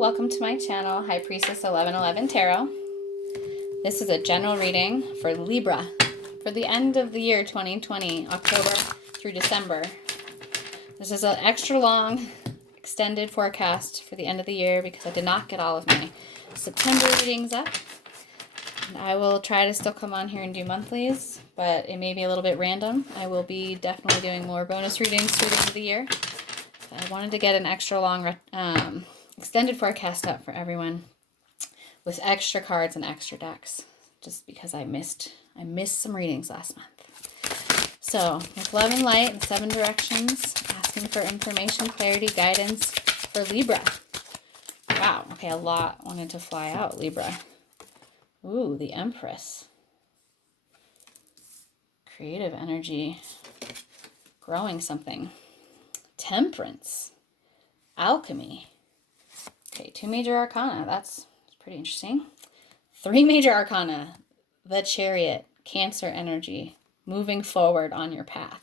welcome to my channel, High Priestess 1111 Tarot. This is a general reading for Libra for the end of the year 2020, October through December. This is an extra long, extended forecast for the end of the year because I did not get all of my September readings up. And I will try to still come on here and do monthlies, but it may be a little bit random. I will be definitely doing more bonus readings through the end of the year. I wanted to get an extra long extended forecast up for everyone with extra cards and extra decks, just because I missed some readings last month. So with love and light and 7 directions, asking for information, clarity, guidance for Libra. Wow, okay, a lot wanted to fly out, Libra. Ooh, the Empress. Creative energy, growing something. Temperance. Alchemy. Okay, 2 major arcana. That's pretty interesting. 3 major arcana. The Chariot. Cancer energy. Moving forward on your path.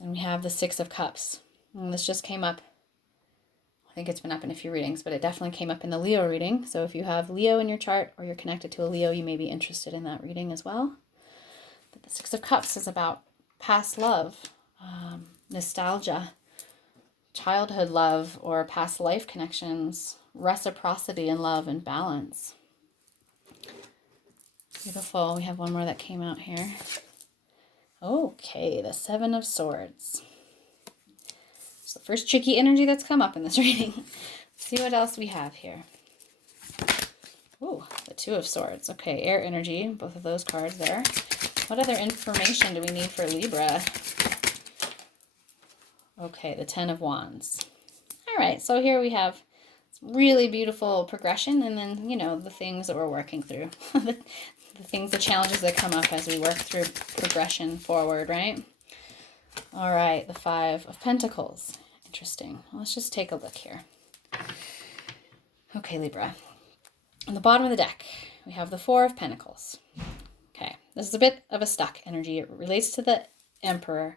And we have the 6 of Cups. And this just came up. I think it's been up in a few readings, but it definitely came up in the Leo reading. So if you have Leo in your chart or you're connected to a Leo, you may be interested in that reading as well. But the 6 of Cups is about past love, nostalgia, childhood love, or past life connections, reciprocity in love and balance. Beautiful. We have one more that came out here. Okay, the 7 of Swords. It's the first tricky energy that's come up in this reading. Let's see what else we have here. Ooh, the 2 of Swords. Okay, air energy, both of those cards there. What other information do we need for Libra? Okay, the 10 of Wands. All right, so here we have really beautiful progression, and then, you know, the things that we're working through. the things, the challenges that come up as we work through progression forward, right? All right, the 5 of Pentacles. Interesting. Let's just take a look here. Okay, Libra. On the bottom of the deck, we have the 4 of Pentacles. Okay, this is a bit of a stuck energy. It relates to the Emperor.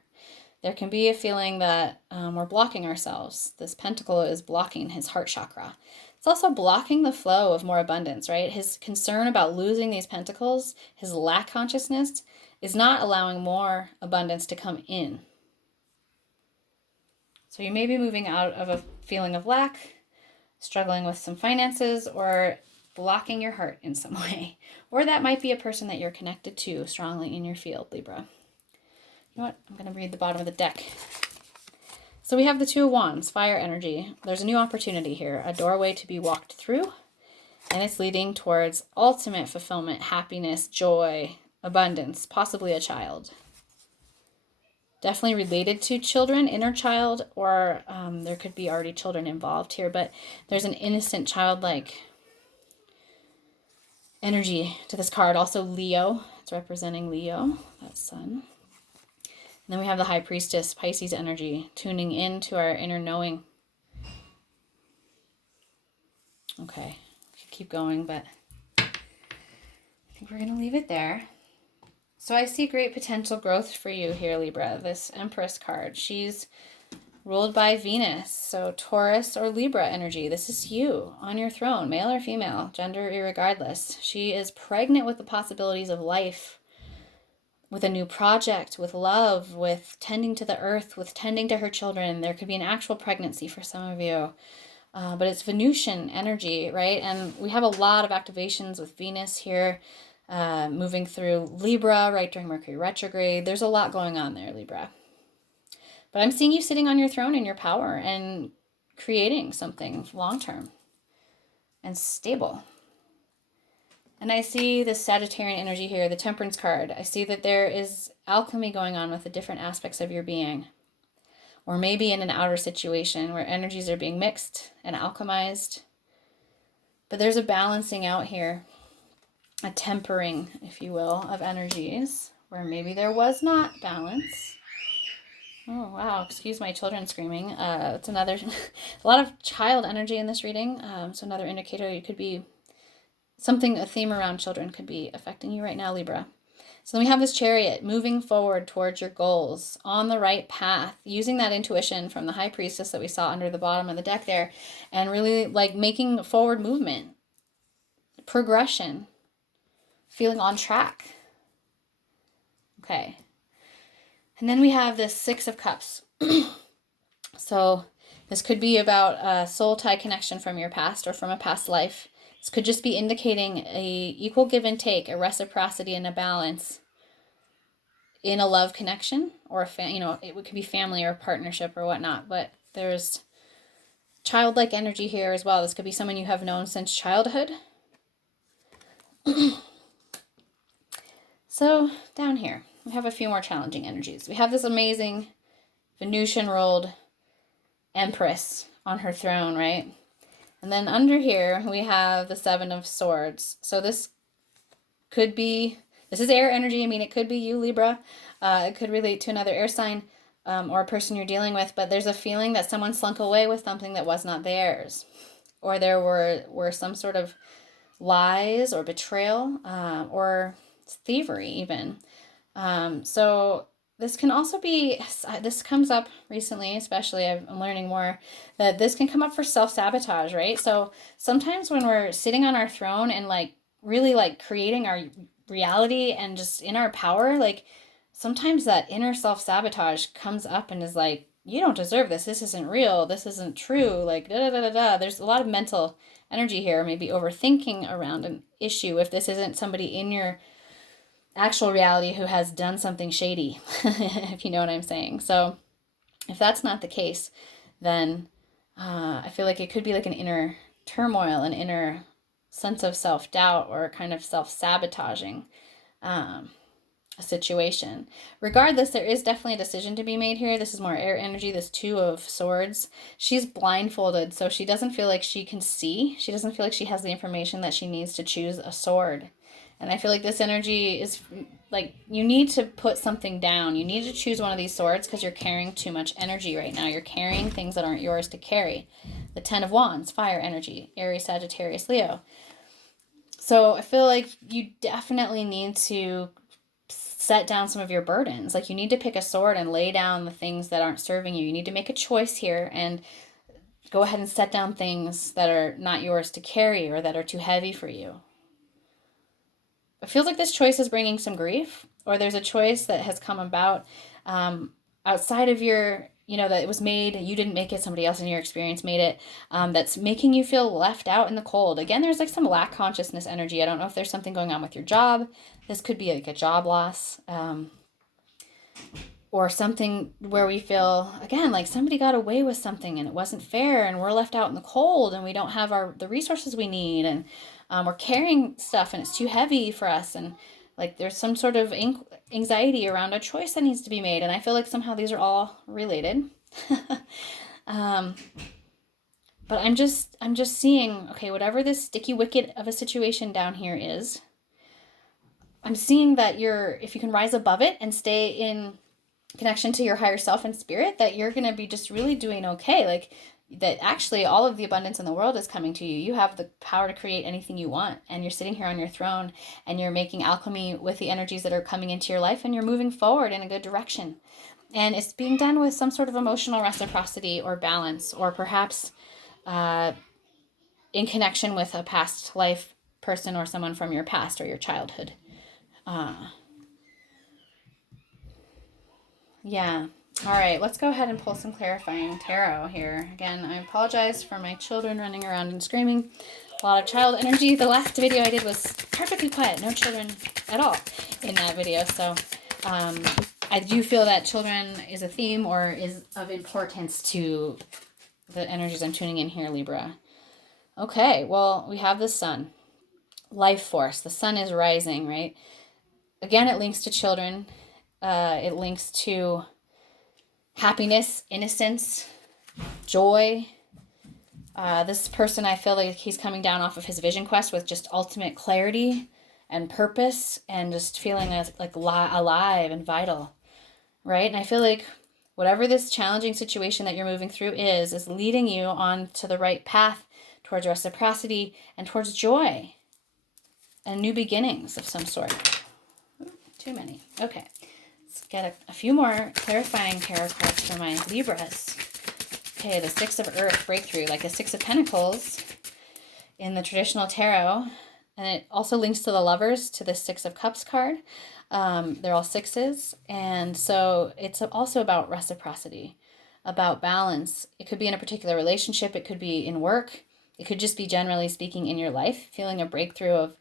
There can be a feeling that we're blocking ourselves. This pentacle is blocking his heart chakra. It's also blocking the flow of more abundance, right? His concern about losing these pentacles, his lack consciousness, is not allowing more abundance to come in. So you may be moving out of a feeling of lack, struggling with some finances, or blocking your heart in some way. Or that might be a person that you're connected to strongly in your field, Libra. You know what? I'm going to read the bottom of the deck. So we have the 2 of Wands, fire energy. There's a new opportunity here, a doorway to be walked through, and it's leading towards ultimate fulfillment, happiness, joy, abundance, possibly a child. Definitely related to children, inner child, or there could be already children involved here, but there's an innocent, childlike energy to this card. Also Leo, it's representing Leo, that's sun. And then we have the High Priestess, Pisces energy, tuning into our inner knowing. Okay, we could keep going, but I think we're going to leave it there. So I see great potential growth for you here, Libra. This Empress card, she's ruled by Venus, so Taurus or Libra energy. This is you on your throne, male or female, gender irregardless. She is pregnant with the possibilities of life, with a new project, with love, with tending to the earth, with tending to her children. There could be an actual pregnancy for some of you. But it's Venusian energy, right? And we have a lot of activations with Venus here, moving through Libra, right during Mercury retrograde. There's a lot going on there, Libra. But I'm seeing you sitting on your throne in your power and creating something long-term and stable. And I see the Sagittarian energy here, the Temperance card. I see that there is alchemy going on with the different aspects of your being. Or maybe in an outer situation where energies are being mixed and alchemized. But there's a balancing out here, a tempering, if you will, of energies where maybe there was not balance. Oh, wow. Excuse my children screaming. It's another, a lot of child energy in this reading. So another indicator you could be, a theme around children could be affecting you right now, Libra. So then we have this Chariot, moving forward towards your goals, on the right path, using that intuition from the High Priestess that we saw under the bottom of the deck there, and really like making forward movement, progression, feeling on track. Okay. And then we have this Six of Cups. So this could be about a soul tie connection from your past or from a past life. This could just be indicating a equal give and take, a reciprocity and a balance in a love connection, or it could be family or partnership or whatnot. But there's childlike energy here as well. This could be someone you have known since childhood. So down here, we have a few more challenging energies. We have this amazing Venusian ruled Empress on her throne, right? And then under here, we have the Seven of Swords. So this is air energy. I mean, it could be you, Libra. It could relate to another air sign or a person you're dealing with. But there's a feeling that someone slunk away with something that was not theirs. Or there were some sort of lies or betrayal or thievery even. So this can also be, this comes up recently, especially I'm learning more, that this can come up for self-sabotage, right? So sometimes when we're sitting on our throne and like really like creating our reality and just in our power, like sometimes that inner self-sabotage comes up and is like, you don't deserve this. This isn't real. This isn't true. Like, da da da da da. There's a lot of mental energy here, maybe overthinking around an issue if this isn't somebody in your actual reality who has done something shady, if you know what I'm saying. So if that's not the case, then I feel like it could be like an inner turmoil, an inner sense of self-doubt or kind of self-sabotaging a situation. Regardless, there is definitely a decision to be made here. This is more air energy, this Two of Swords. She's blindfolded, so she doesn't feel like she can see. She doesn't feel like she has the information that she needs to choose a sword. And I feel like this energy is like, you need to put something down. You need to choose one of these swords because you're carrying too much energy right now. You're carrying things that aren't yours to carry. The Ten of Wands, fire energy, Aries, Sagittarius, Leo. So I feel like you definitely need to set down some of your burdens. Like you need to pick a sword and lay down the things that aren't serving you. You need to make a choice here and go ahead and set down things that are not yours to carry or that are too heavy for you. It feels like this choice is bringing some grief, or there's a choice that has come about outside of your, that it was made, you didn't make it, somebody else in your experience made it, that's making you feel left out in the cold. Again, there's like some lack consciousness energy. I don't know if there's something going on with your job. This could be like a job loss, or something where we feel, again, like somebody got away with something and it wasn't fair and we're left out in the cold and we don't have the resources we need, and we're carrying stuff and it's too heavy for us, and like there's some sort of anxiety around a choice that needs to be made. And I feel like somehow these are all related. But I'm just seeing, okay, whatever this sticky wicket of a situation down here is, I'm seeing that if you can rise above it and stay in connection to your higher self and spirit, that you're going to be just really doing okay. Like that actually all of the abundance in the world is coming to you. You have the power to create anything you want, and you're sitting here on your throne and you're making alchemy with the energies that are coming into your life, and you're moving forward in a good direction. And it's being done with some sort of emotional reciprocity or balance, or perhaps in connection with a past life person or someone from your past or your childhood. Yeah. All right, let's go ahead and pull some clarifying tarot here. Again, I apologize for my children running around and screaming. A lot of child energy. The last video I did was perfectly quiet. No children at all in that video. So I do feel that children is a theme or is of importance to the energies I'm tuning in here, Libra. Okay, well, we have the sun. Life force. The sun is rising, right? Again, it links to children. It links to happiness, innocence, joy. This person, I feel like he's coming down off of his vision quest with just ultimate clarity and purpose and just feeling like alive and vital, right? And I feel like whatever this challenging situation that you're moving through is leading you on to the right path towards reciprocity and towards joy and new beginnings of some sort. Too many. Okay. Let's get a few more clarifying tarot cards for my Libras. Okay, the Six of Earth, breakthrough, like a Six of Pentacles in the traditional tarot. And it also links to the Lovers, to the Six of Cups card. They're all sixes. And so it's also about reciprocity, about balance. It could be in a particular relationship. It could be in work. It could just be generally speaking in your life, feeling a breakthrough of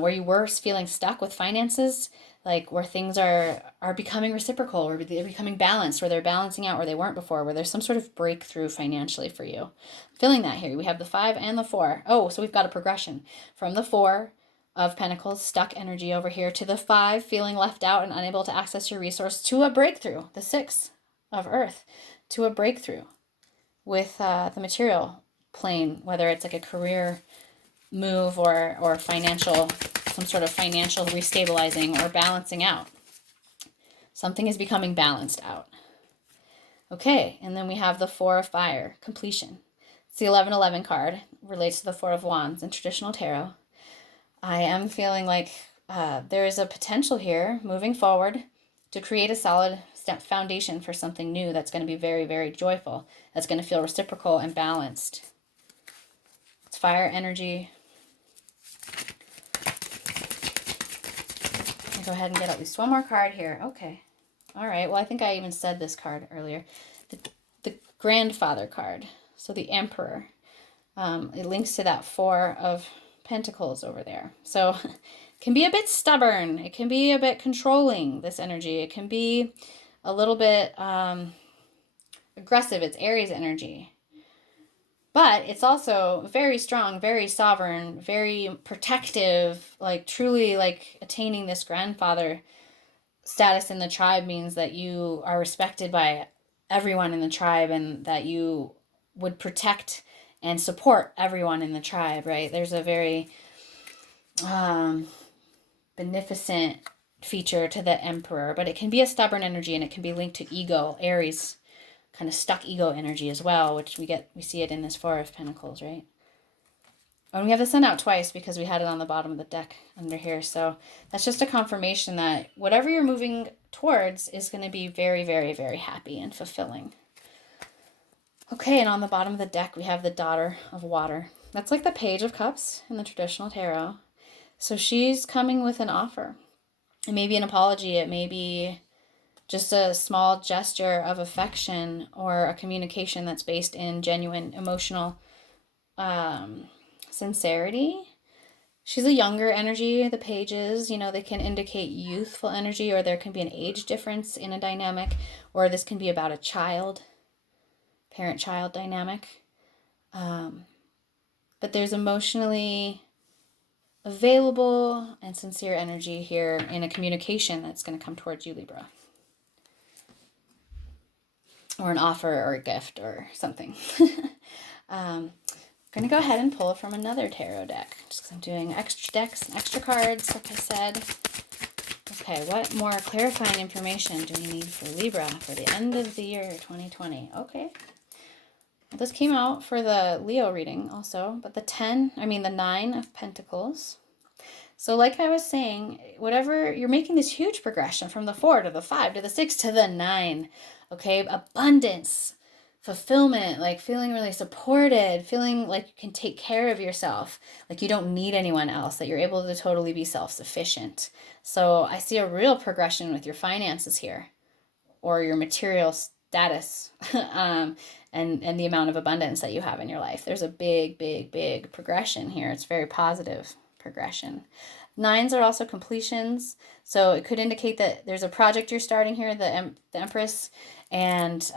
where you were feeling stuck with finances, like where things are becoming reciprocal, or they're becoming balanced, or they're balancing out where they weren't before, where there's some sort of breakthrough financially for you. Feeling that here. We have the 5 and the 4. Oh, so we've got a progression from the 4 of Pentacles, stuck energy over here, to the 5, feeling left out and unable to access your resource, to a breakthrough, the 6 of Earth, to a breakthrough with the material plane, whether it's like a career move or financial, some sort of financial restabilizing or balancing out. Something is becoming balanced out. Okay, and then we have the 4 of Fire, completion. It's the 1111 card, relates to the 4 of Wands in traditional tarot. I am feeling like there is a potential here, moving forward, to create a solid foundation for something new that's going to be very, very joyful, that's going to feel reciprocal and balanced. It's fire energy. Go ahead and get at least one more card here. Okay. All right. Well, I think I even said this card earlier. The grandfather card. So the Emperor. It links to that 4 of Pentacles over there. So it can be a bit stubborn. It can be a bit controlling, this energy. It can be a little bit aggressive. It's Aries energy. But it's also very strong, very sovereign, very protective, like truly like attaining this grandfather status in the tribe means that you are respected by everyone in the tribe and that you would protect and support everyone in the tribe, right? There's a very beneficent feature to the Emperor, but it can be a stubborn energy and it can be linked to ego, Aries, kind of stuck ego energy as well, which we see it in this 4 of Pentacles, right? And we have the Sun out twice because we had it on the bottom of the deck under here. So that's just a confirmation that whatever you're moving towards is going to be very, very, very happy and fulfilling. Okay, and on the bottom of the deck, we have the Daughter of Water. That's like the Page of Cups in the traditional tarot. So she's coming with an offer. It may be an apology. It may be just a small gesture of affection or a communication that's based in genuine emotional sincerity. She's a younger energy, the pages, they can indicate youthful energy, or there can be an age difference in a dynamic, or this can be about a child, parent-child dynamic. But there's emotionally available and sincere energy here in a communication that's going to come towards you, Libra. Or an offer or a gift or something. I'm going to go ahead and pull from another tarot deck, just because I'm doing extra decks and extra cards, like I said. Okay, what more clarifying information do we need for Libra for the end of the year 2020? Okay. Well, this came out for the Leo reading also, but the 9 of Pentacles. So like I was saying, whatever, you're making this huge progression from the 4 to the 5 to the 6 to the 9. Okay, abundance, fulfillment, like feeling really supported, feeling like you can take care of yourself, like you don't need anyone else, that you're able to totally be self-sufficient. So I see a real progression with your finances here, or your material status, and the amount of abundance that you have in your life. There's a big, big, big progression here. It's very positive progression. 9s are also completions, so it could indicate that there's a project you're starting here, the Empress, and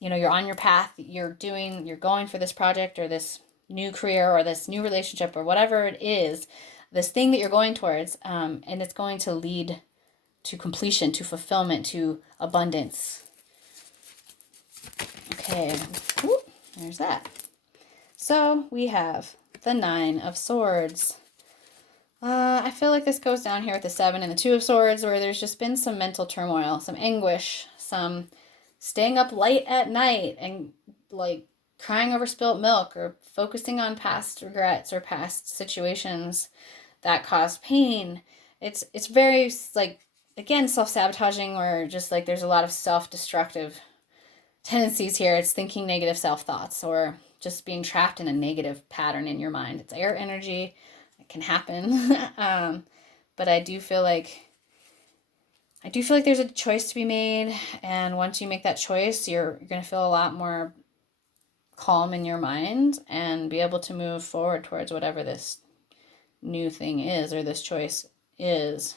you're on your path. You're going for this project or this new career or this new relationship or whatever it is, this thing that you're going towards, and it's going to lead to completion, to fulfillment, to abundance. Okay, whoop, there's that. So we have the 9 of Swords. I feel like this goes down here with the 7 and the 2 of Swords, where there's just been some mental turmoil, some anguish, some staying up late at night and like crying over spilt milk, or focusing on past regrets or past situations that caused pain. It's very like again, self-sabotaging, or just like there's a lot of self-destructive tendencies here. It's thinking negative self-thoughts or just being trapped in a negative pattern in your mind. It's air energy. It can happen. But I do feel like there's a choice to be made, and once you make that choice, you're going to feel a lot more calm in your mind and be able to move forward towards whatever this new thing is, or this choice is,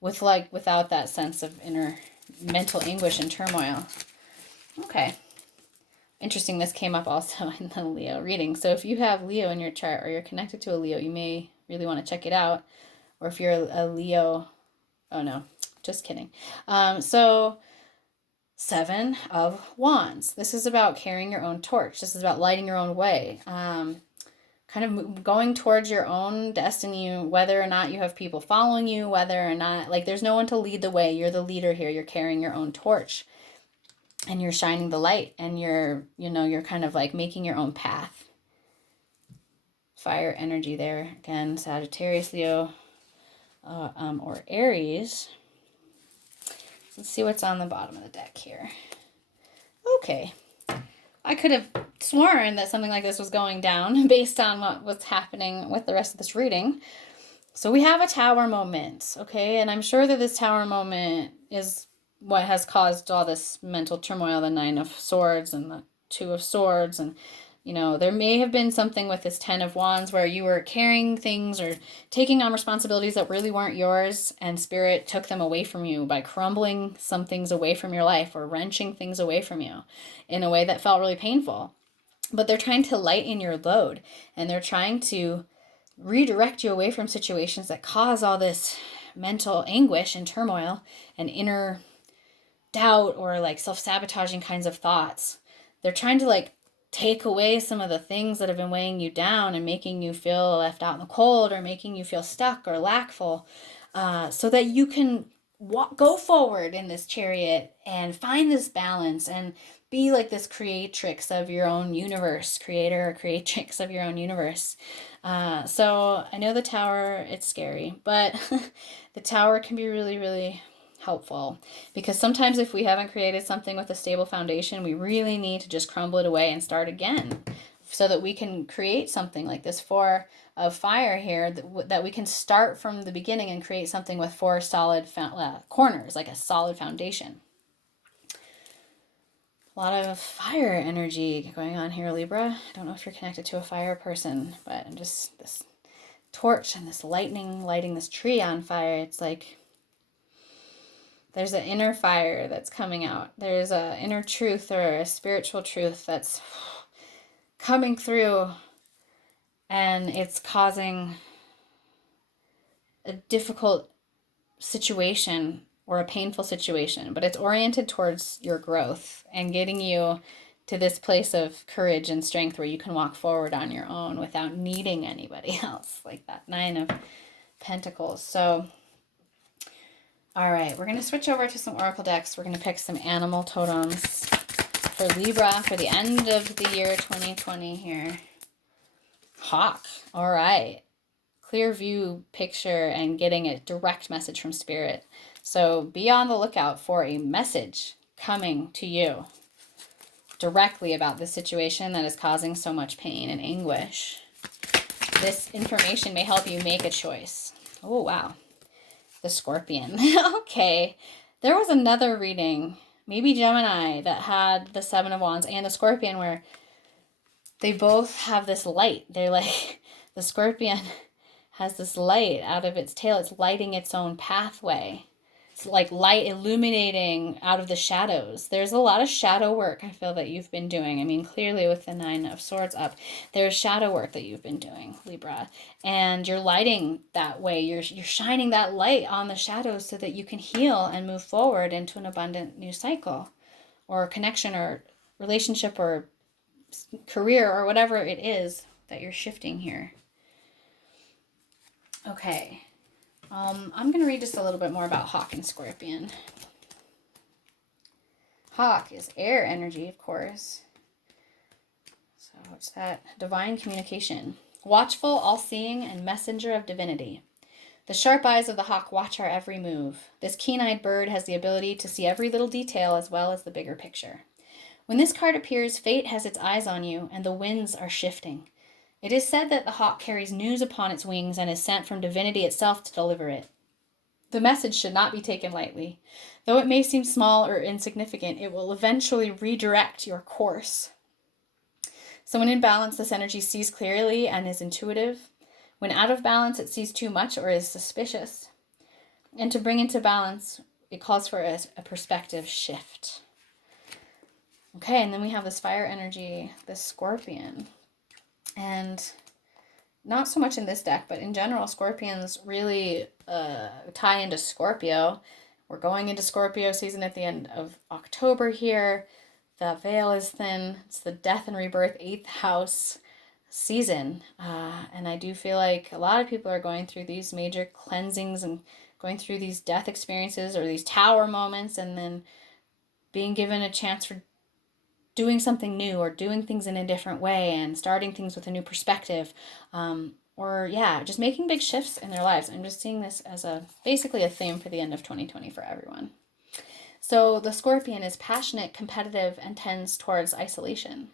without that sense of inner mental anguish and turmoil. Okay. Interesting, this came up also in the Leo reading. So if you have Leo in your chart, or you're connected to a Leo, you may really want to check it out. Or if you're a Leo, oh no, just kidding. So 7 of Wands. This is about carrying your own torch. This is about lighting your own way. Kind of going towards your own destiny, whether or not you have people following you, whether or not, like, there's no one to lead the way. You're the leader here. You're carrying your own torch, and you're shining the light, and you're kind of like making your own path. Fire energy there. Again, Sagittarius, Leo, or Aries. Let's see what's on the bottom of the deck here. Okay. I could have sworn that something like this was going down based on what was happening with the rest of this reading. So we have a tower moment, okay? And I'm sure that this tower moment is what has caused all this mental turmoil, the 9 of Swords and the 2 of Swords. And, there may have been something with this 10 of Wands where you were carrying things or taking on responsibilities that really weren't yours, and Spirit took them away from you by crumbling some things away from your life or wrenching things away from you in a way that felt really painful. But they're trying to lighten your load, and they're trying to redirect you away from situations that cause all this mental anguish and turmoil and inner doubt or like self-sabotaging kinds of thoughts. They're trying to take away some of the things that have been weighing you down and making you feel left out in the cold, or making you feel stuck or lackful, so that you can go forward in this chariot and find this balance and be like this creatrix of your own universe, creator or creatrix of your own universe. So I know the tower, it's scary, but the tower can be really, really helpful, because sometimes if we haven't created something with a stable foundation, we really need to just crumble it away and start again, so that we can create something like this 4 of Fire here, that we can start from the beginning and create something with 4 solid corners, like a solid foundation. A lot of fire energy going on here, Libra. I don't know if you're connected to a fire person, but I'm just, this torch and this lightning lighting this tree on fire. It's like there's an inner fire that's coming out. There's an inner truth or a spiritual truth that's coming through, and it's causing a difficult situation or a painful situation, but it's oriented towards your growth and getting you to this place of courage and strength where you can walk forward on your own without needing anybody else, like that 9 of Pentacles. So, all right, we're going to switch over to some oracle decks. We're going to pick some animal totems for Libra for the end of the year 2020 here. Hawk. All right. Clear view picture and getting a direct message from Spirit. So be on the lookout for a message coming to you directly about this situation that is causing so much pain and anguish. This information may help you make a choice. Oh, wow. The Scorpion. Okay. There was another reading, maybe Gemini, that had the 7 of Wands and the Scorpion, where they both have this light. They're like, the Scorpion has this light out of its tail. It's lighting its own pathway. It's like light illuminating out of the shadows. There's a lot of shadow work I feel that you've been doing. I mean, clearly with the 9 of Swords up, there's shadow work that you've been doing, Libra. And you're lighting that way. You're shining that light on the shadows so that you can heal and move forward into an abundant new cycle or connection or relationship or career or whatever it is that you're shifting here. Okay. I'm going to read just a little bit more about Hawk and Scorpion. Hawk is air energy, of course. So it's that divine communication. Watchful, all-seeing, and messenger of divinity. The sharp eyes of the hawk watch our every move. This keen-eyed bird has the ability to see every little detail as well as the bigger picture. When this card appears, fate has its eyes on you, and the winds are shifting. It is said that the hawk carries news upon its wings and is sent from divinity itself to deliver it. The message should not be taken lightly. Though it may seem small or insignificant, it will eventually redirect your course. So when in balance, this energy sees clearly and is intuitive. When out of balance, it sees too much or is suspicious. And to bring into balance, it calls for a perspective shift. Okay, and then we have this fire energy, this Scorpion. And not so much in this deck, but in general, Scorpions really tie into Scorpio. We're going into Scorpio season at the end of October here. The veil is thin. It's the death and rebirth 8th house season. And I do feel like a lot of people are going through these major cleansings and going through these death experiences or these tower moments, and then being given a chance for doing something new or doing things in a different way and starting things with a new perspective, or just making big shifts in their lives. I'm just seeing this as basically a theme for the end of 2020 for everyone. So the Scorpion is passionate, competitive, and tends towards isolation.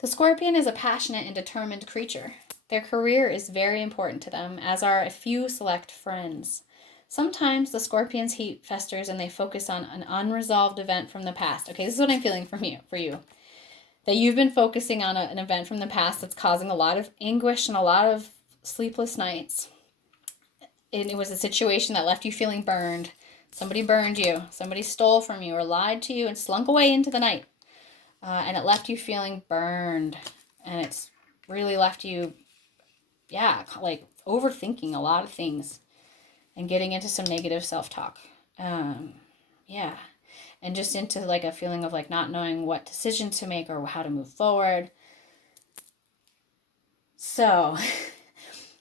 The Scorpion is a passionate and determined creature. Their career is very important to them, as are a few select friends. Sometimes the Scorpion's heat festers and they focus on an unresolved event from the past. Okay, this is what I'm feeling for you. That you've been focusing on an event from the past that's causing a lot of anguish and a lot of sleepless nights. And it was a situation that left you feeling burned. Somebody burned you. Somebody stole from you or lied to you and slunk away into the night. And it left you feeling burned. And it's really left you, overthinking a lot of things. And getting into some negative self-talk. And just into a feeling of not knowing what decision to make or how to move forward. So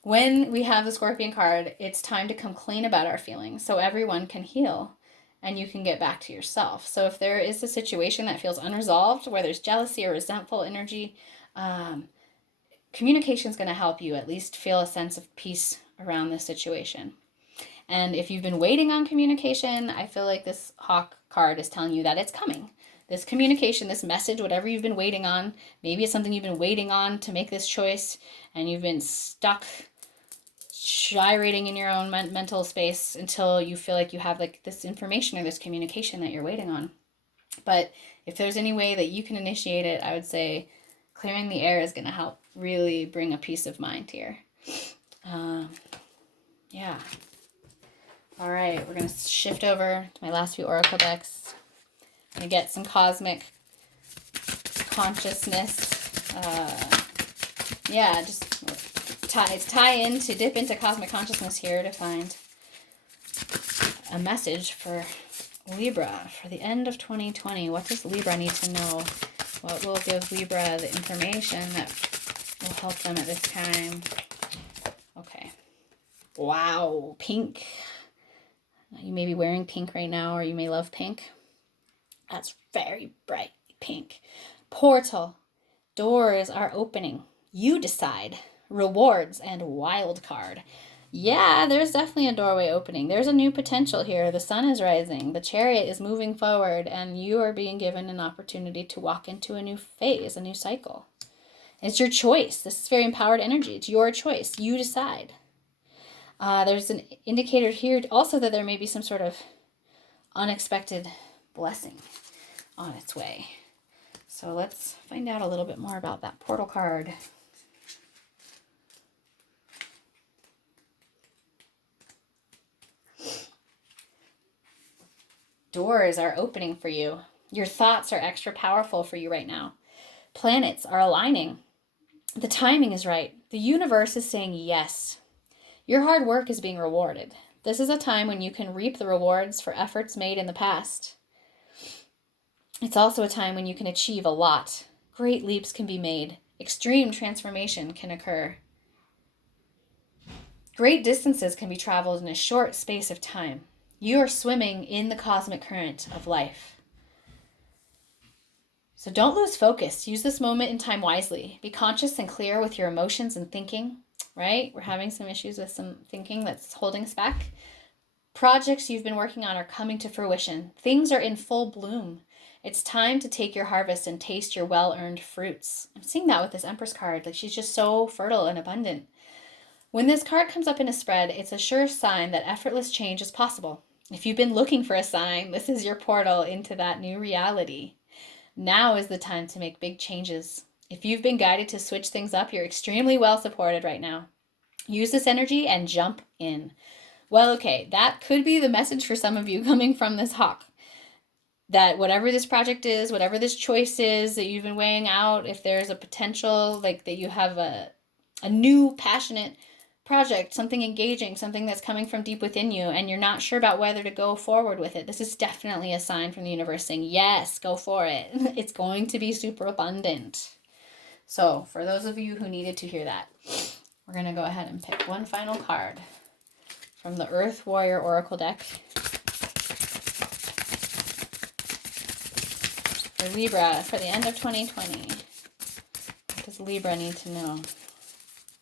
when we have the Scorpion card, it's time to come clean about our feelings so everyone can heal and you can get back to yourself. So if there is a situation that feels unresolved, where there's jealousy or resentful energy, communication is going to help you at least feel a sense of peace around this situation. And if you've been waiting on communication, I feel like this Hawk card is telling you that it's coming. This communication, this message, whatever you've been waiting on, maybe it's something you've been waiting on to make this choice, and you've been stuck gyrating in your own mental space until you feel like you have this information or this communication that you're waiting on. But if there's any way that you can initiate it, I would say clearing the air is going to help really bring a peace of mind here. All right, we're going to shift over to my last few oracle decks. I'm going to get some cosmic consciousness. Dip into cosmic consciousness here to find a message for Libra for the end of 2020. What does Libra need to know? What will give Libra the information that will help them at this time? Okay. Wow, pink. You may be wearing pink right now, or you may love pink. That's very bright pink. Portal. Doors are opening. You decide. Rewards and wild card. Yeah, there's definitely a doorway opening. There's a new potential here. The sun is rising. The chariot is moving forward, and you are being given an opportunity to walk into a new phase, a new cycle. It's your choice. This is very empowered energy. It's your choice. You decide. There's an indicator here also that there may be some sort of unexpected blessing on its way. So let's find out a little bit more about that portal card. Doors are opening for you. Your thoughts are extra powerful for you right now. Planets are aligning. The timing is right. The universe is saying yes. Your hard work is being rewarded. This is a time when you can reap the rewards for efforts made in the past. It's also a time when you can achieve a lot. Great leaps can be made. Extreme transformation can occur. Great distances can be traveled in a short space of time. You are swimming in the cosmic current of life. So don't lose focus. Use this moment in time wisely. Be conscious and clear with your emotions and thinking. right? We're having some issues with some thinking that's holding us back. Projects you've been working on are coming to fruition. Things are in full bloom. It's time to take your harvest and taste your well-earned fruits. I'm seeing that with this Empress card. Like, she's just so fertile and abundant. When this card comes up in a spread, it's a sure sign that effortless change is possible. If you've been looking for a sign, this is your portal into that new reality. Now is the time to make big changes. If you've been guided to switch things up, you're extremely well supported right now. Use this energy and jump in. Well, okay, that could be the message for some of you coming from this hawk. That whatever this project is, whatever this choice is that you've been weighing out, if there's a potential, like that you have a new passionate project, something engaging, something that's coming from deep within you, and you're not sure about whether to go forward with it, this is definitely a sign from the universe saying, yes, go for it. It's going to be super abundant. So for those of you who needed to hear that, we're going to go ahead and pick one final card from the Earth Warrior Oracle deck for Libra for the end of 2020. What does Libra need to know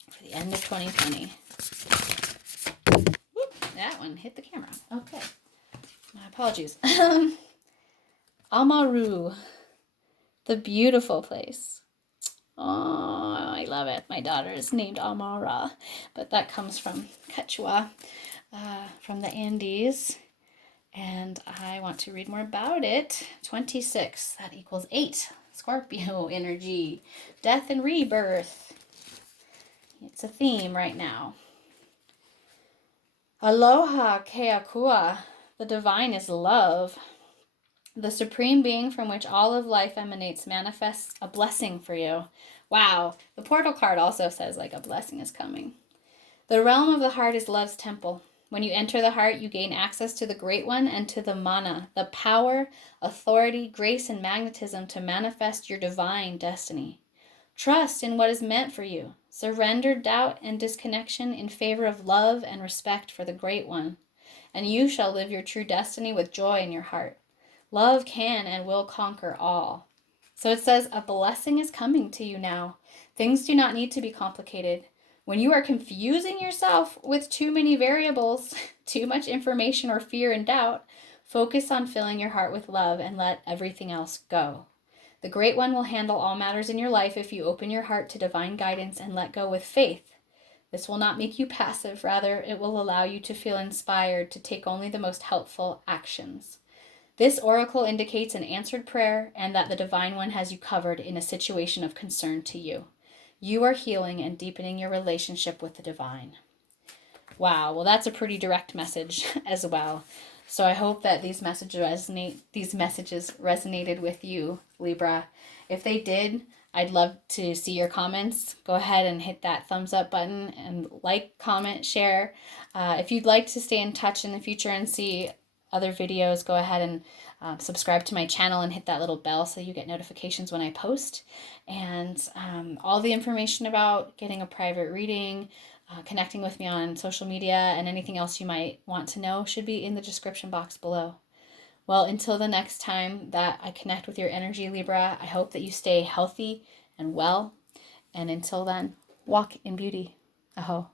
for the end of 2020? Whoop, that one hit the camera. Okay. My apologies. Amaru, the beautiful place. Oh, I love it. My daughter is named Amara, but that comes from Quechua, from the Andes. And I want to read more about it. 26, that equals 8. Scorpio energy, death and rebirth. It's a theme right now. Aloha Keakua, the divine is love. The supreme being from which all of life emanates manifests a blessing for you. Wow, the portal card also says like a blessing is coming. The realm of the heart is love's temple. When you enter the heart, you gain access to the Great One and to the mana, the power, authority, grace, and magnetism to manifest your divine destiny. Trust in what is meant for you. Surrender doubt and disconnection in favor of love and respect for the Great One, and you shall live your true destiny with joy in your heart. Love can and will conquer all. So it says a blessing is coming to you now. Things do not need to be complicated. When you are confusing yourself with too many variables, too much information or fear and doubt, focus on filling your heart with love and let everything else go. The Great One will handle all matters in your life if you open your heart to divine guidance and let go with faith. This will not make you passive. Rather, it will allow you to feel inspired to take only the most helpful actions. This oracle indicates an answered prayer and that the Divine One has you covered in a situation of concern to you. You are healing and deepening your relationship with the divine. Wow, well, that's a pretty direct message as well. So I hope that these messages resonated with you, Libra. If they did, I'd love to see your comments. Go ahead and hit that thumbs up button and like, comment, share. If you'd like to stay in touch in the future and see other videos, go ahead and subscribe to my channel and hit that little bell so you get notifications when I post. And all the information about getting a private reading, connecting with me on social media, and anything else you might want to know should be in the description box below. Well, until the next time that I connect with your energy, Libra, I hope that you stay healthy and well. And until then, walk in beauty. Aho.